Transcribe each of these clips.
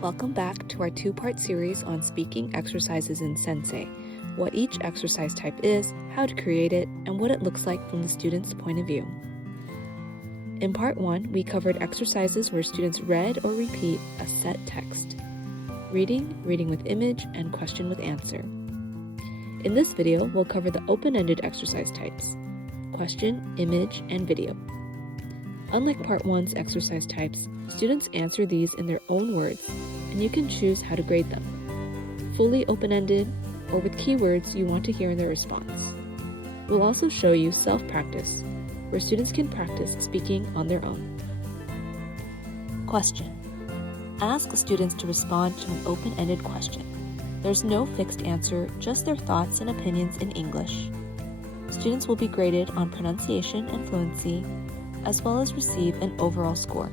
Welcome back to our two-part series on speaking exercises in Sensay, what each exercise type is, how to create it, and what it looks like from the student's point of view. In part 1, we covered exercises where students read or repeat a set text. Reading, reading with image, and question with answer. In this video, we'll cover the open-ended exercise types: question, image, and video. Unlike part 1's exercise types, students answer these in their own words, and you can choose how to grade them: fully open-ended, or with keywords you want to hear in their response. We'll also show you self-practice, where students can practice speaking on their own. Question. Ask students to respond to an open-ended question. There's no fixed answer, just their thoughts and opinions in English. Students will be graded on pronunciation and fluency, as well as receive an overall score.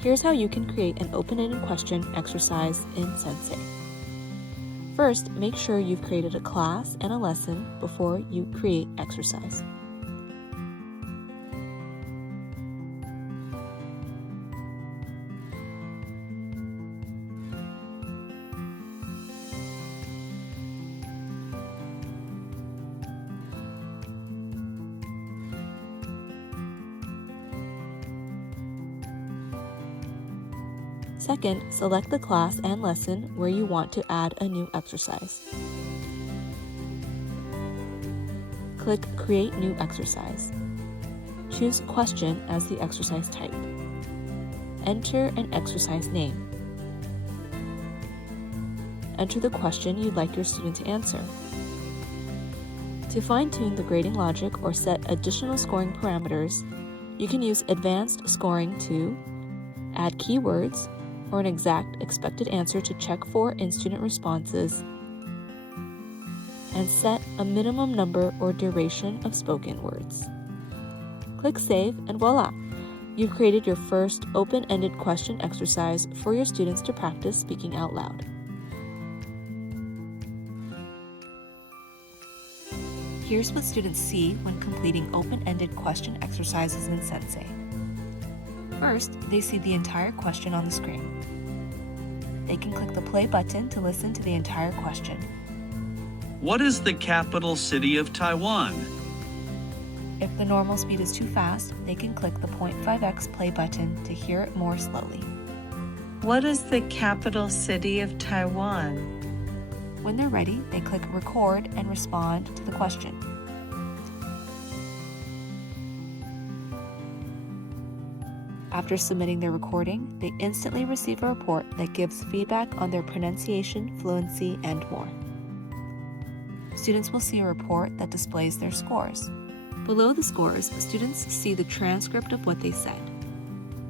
Here's how you can create an open-ended question exercise in Sensay. First, make sure you've created a class and a lesson before you create exercise. Second, select the class and lesson where you want to add a new exercise. Click Create New Exercise. Choose Question as the exercise type. Enter an exercise name. Enter the question you'd like your student to answer. To fine-tune the grading logic or set additional scoring parameters, you can use advanced scoring to add keywords, or an exact expected answer to check for in student responses, and set a minimum number or duration of spoken words. Click Save, and voila! You've created your first open-ended question exercise for your students to practice speaking out loud. Here's what students see when completing open-ended question exercises in Sensay. First, they see the entire question on the screen. They can click the play button to listen to the entire question. What is the capital city of Taiwan? If the normal speed is too fast, they can click the 0.5x play button to hear it more slowly. What is the capital city of Taiwan? When they're ready, they click record and respond to the question. After submitting their recording, they instantly receive a report that gives feedback on their pronunciation, fluency, and more. Students will see a report that displays their scores. Below the scores, students see the transcript of what they said.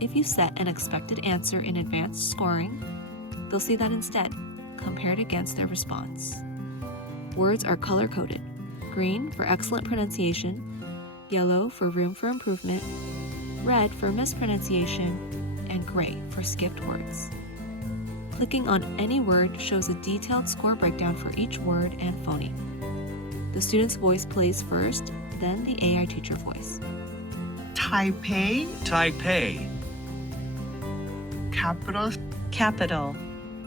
If you set an expected answer in advanced scoring, they'll see that instead, compared against their response. Words are color-coded: green for excellent pronunciation, yellow for room for improvement, red for mispronunciation, and gray for skipped words. Clicking on any word shows a detailed score breakdown for each word and phoneme. The student's voice plays first, then the AI teacher voice. Taipei, Taipei. capital.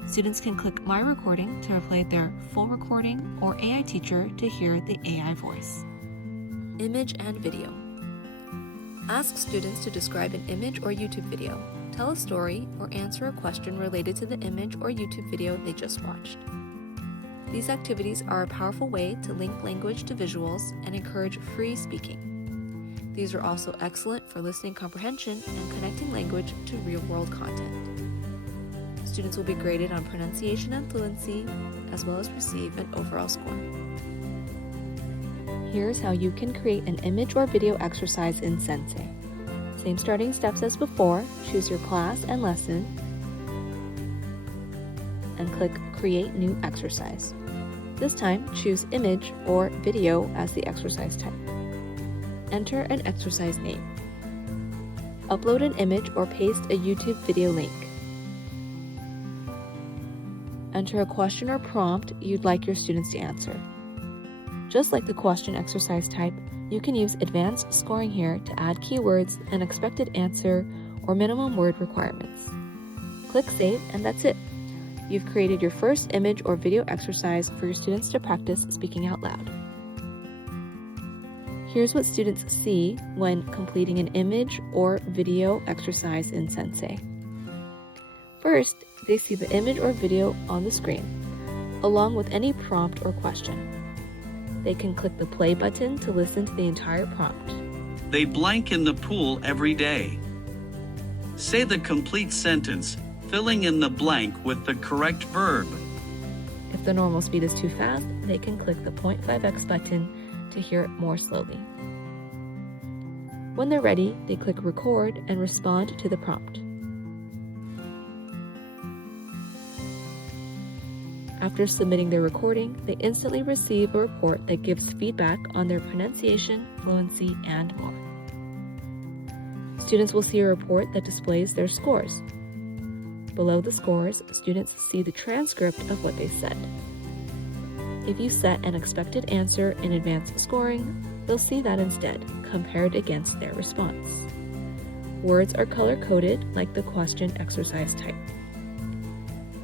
Students can click My Recording to replay their full recording, or AI teacher to hear the AI voice. Image and video. Ask students to describe an image or YouTube video, tell a story, or answer a question related to the image or YouTube video they just watched. These activities are a powerful way to link language to visuals and encourage free speaking. These are also excellent for listening comprehension and connecting language to real-world content. Students will be graded on pronunciation and fluency, as well as receive an overall score. Here's how you can create an image or video exercise in Sensay. Same starting steps as before, choose your class and lesson, and click Create New Exercise. This time, choose Image or Video as the exercise type. Enter an exercise name. Upload an image or paste a YouTube video link. Enter a question or prompt you'd like your students to answer. Just like the question exercise type, you can use advanced scoring here to add keywords and expected answer or minimum word requirements. Click Save, and that's it. You've created your first image or video exercise for your students to practice speaking out loud. Here's what students see when completing an image or video exercise in Sensay. First, they see the image or video on the screen, along with any prompt or question. They can click the play button to listen to the entire prompt. They blank in the pool every day. Say the complete sentence, filling in the blank with the correct verb. If the normal speed is too fast, they can click the 0.5x button to hear it more slowly. When they're ready, they click record and respond to the prompt. After submitting their recording, they instantly receive a report that gives feedback on their pronunciation, fluency, and more. Students will see a report that displays their scores. Below the scores, students see the transcript of what they said. If you set an expected answer in advanced scoring, they'll see that instead, compared against their response. Words are color-coded like the question exercise type.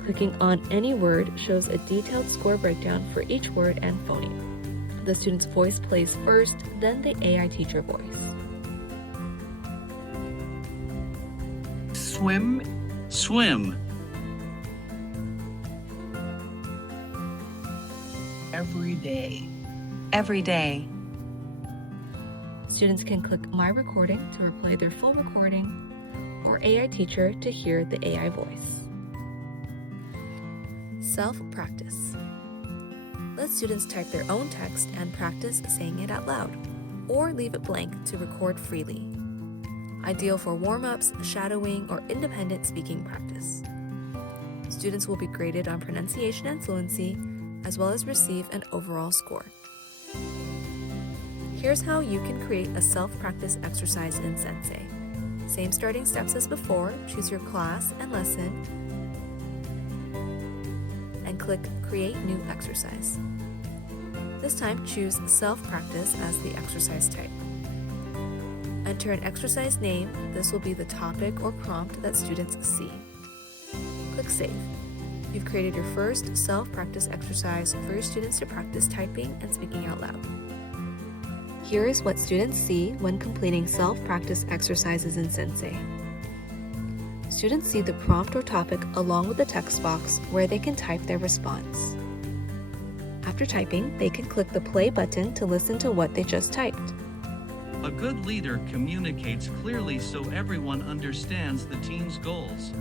Clicking on any word shows a detailed score breakdown for each word and phoneme. The student's voice plays first, then the AI teacher voice. Swim. Swim. Every day. Every day. Students can click My Recording to replay their full recording, or AI Teacher to hear the AI voice. Self-practice. Let students type their own text and practice saying it out loud, or leave it blank to record freely. Ideal for warm-ups, shadowing, or independent speaking practice. Students will be graded on pronunciation and fluency, as well as receive an overall score. Here's how you can create a self-practice exercise in Sensay. Same starting steps as before, choose your class and lesson, and click Create New Exercise. This time, choose Self-Practice as the exercise type. Enter an exercise name. This will be the topic or prompt that students see. Click Save. You've created your first self-practice exercise for your students to practice typing and speaking out loud. Here is what students see when completing self-practice exercises in Sensay. Students see the prompt or topic along with the text box where they can type their response. After typing, they can click the play button to listen to what they just typed. A good leader communicates clearly so everyone understands the team's goals.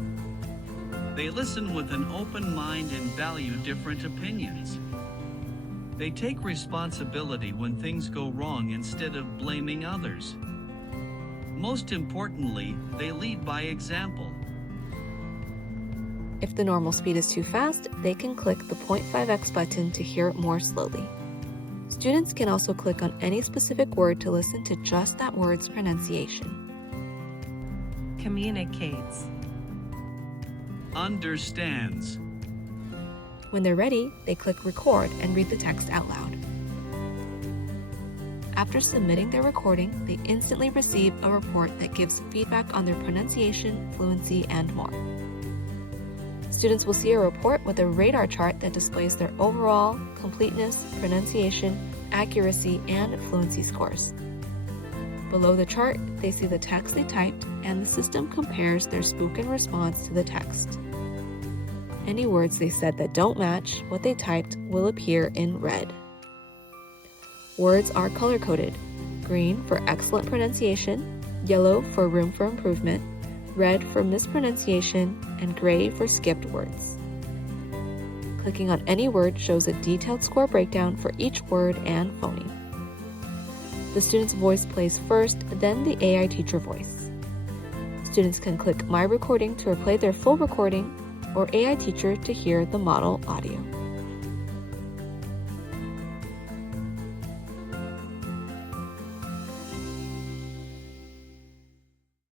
They listen with an open mind and value different opinions. They take responsibility when things go wrong instead of blaming others. Most importantly, they lead by example. If the normal speed is too fast, they can click the 0.5x button to hear it more slowly. Students can also click on any specific word to listen to just that word's pronunciation. Communicates. Understands. When they're ready, they click record and read the text out loud. After submitting their recording, they instantly receive a report that gives feedback on their pronunciation, fluency, and more. Students will see a report with a radar chart that displays their overall completeness, pronunciation, accuracy, and fluency scores. Below the chart, they see the text they typed, and the system compares their spoken response to the text. Any words they said that don't match what they typed will appear in red. Words are color-coded: green for excellent pronunciation, yellow for room for improvement, red for mispronunciation, and gray for skipped words. Clicking on any word shows a detailed score breakdown for each word and phoneme. The student's voice plays first, then the AI teacher voice. Students can click My Recording to replay their full recording, or AI Teacher to hear the model audio.